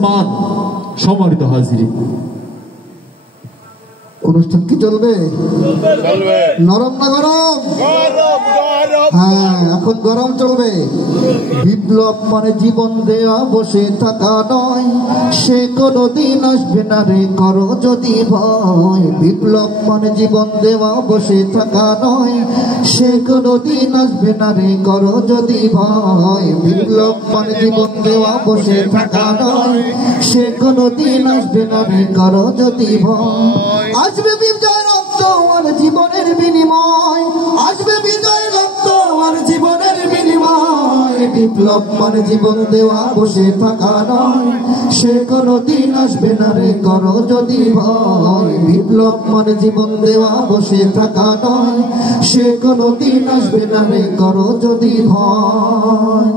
মুসলমান সম্মানিত হাজির, অনুষ্ঠান কি চলবে? নরম না গরম? হ্যাঁ, এখন গরম চলবে। বিপ্লব মানে জীবন দেয়া বসে থাকা নয়, সে কোনদিন আসবে না রে করো যদি ভয়। বিপ্লব মানে জীবন দেওয়া বসে থাকা নয়, সে কোনদিন আসবে না রে করো যদি ভয়। বিপ্লব মানে জীবন দেওয়া বসে থাকা নয়, সে কোনদিন আসবে না রে করো যদি ভয়। আসবে বিজয় রক্ত আর জীবনের বিনিময়, আসবে বিজয় রক্ত আর জীবনের বিনিময়। বিপ্লব মানে জীবন দেওয়া বসে থাকা নয়, সে কোনদিন আসবে না রে করো যদি ভয়। বিপ্লব মানে জীবন দেওয়া বসে থাকা নয়, সে কোনদিন আসবে না রে করো যদি ভয়।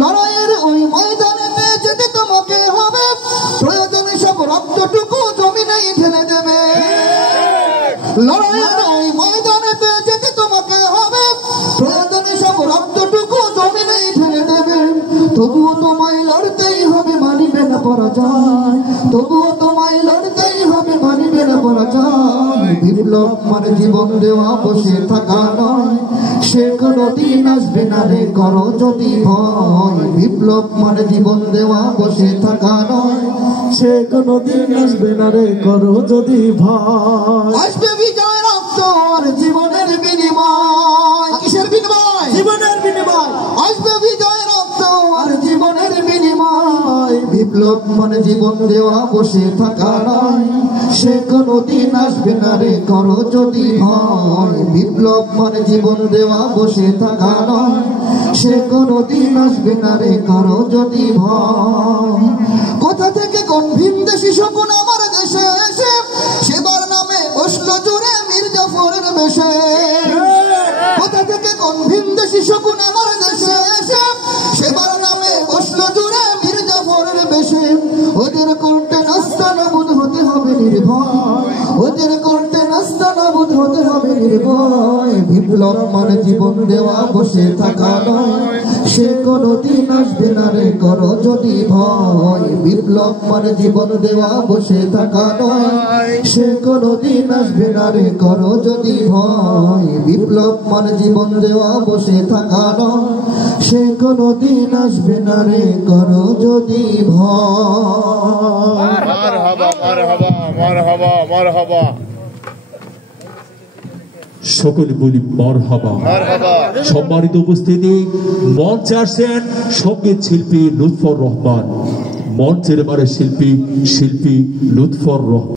লড়াইয়ের ওই ময়দানেতে যেতে তোমাকে হবে, প্রয়োজনে সব রক্তটুকু জমিনেই ঢেলে দেবে। লড়াইয়ের ওই ময়দানেতে যেতে তোমাকে হবে, প্রয়োজনে সব রক্তটুকু জমিনেই ঢেলে দেবে। তবুও তোমায় লড়তেই হবে, মানিবে না পরাজয়। তবুও তোমায় লড়তেই হবে, মানিবে না পরাজয়। বিপ্লব মানে জীবন দেওয়া বসে থাকা নয়, সে কোনদিন আসবে না রে করো যদি ভয়। বিপ্লব মানে জীবন দেওয়া বসে থাকা নয়, সে কোনদিন আসবে না রে করো যদি ভয়। আসবে বিজয় রক্ত আর জীবনের বিনিময়। কিসের বিনিময়? জীবনের বিনিময়। আসবে বিজয় রক্ত আর জীবনের বিনিময়। বিপ্লব মানে জীবন দেওয়া বসে থাকা নয়, সে কোনদিন আসবে না রে করো যদি ভয়। বিপ্লব মানে জীবন দেওয়া বসে থাকা নয়, সে কোনদিন আসবে না রে করো যদি ভয়। কোথা থেকে কোন ভিনদেশি শকুন আমার দেশে এসে সেবার নামে বসলো জুড়ে মীর জাফরের বেশে। কোথা থেকে কোন ভিনদেশি শকুন আমার দেশে এসে সেবার নামে বসলো জুড়ে মীর জাফরের বেশে। ওদের কোর্টে নাস্তানাবুদ হতে হবে নির্ভয়, ওদের কোর্টে নাস্তানাবুদ হতে হবে নির্ভয়। বিপ্লব মানে জীবন দেওয়া বসে থাকা নয়, সে কোনদিন আসবে না রে করো যদি ভয়। বিপ্লব মানে জীবন দেওয়া বসে থাকা নয়, সে কোনদিন আসবে না রে করো যদি ভয়। বিপ্লব মানে জীবন দেওয়া বসে থাকা নয়, সে কোনদিন আসবে না রে করো যদি ভয়। মারহাবা মারহাবা মারহাবা মারহাবা, সকলে বলি মারহাবা। সম্মানিত উপস্থিতি, মঞ্চে আসছেন সঙ্গীত শিল্পী লুৎফর রহমান, মঞ্চের শিল্পী লুৎফর রহমান।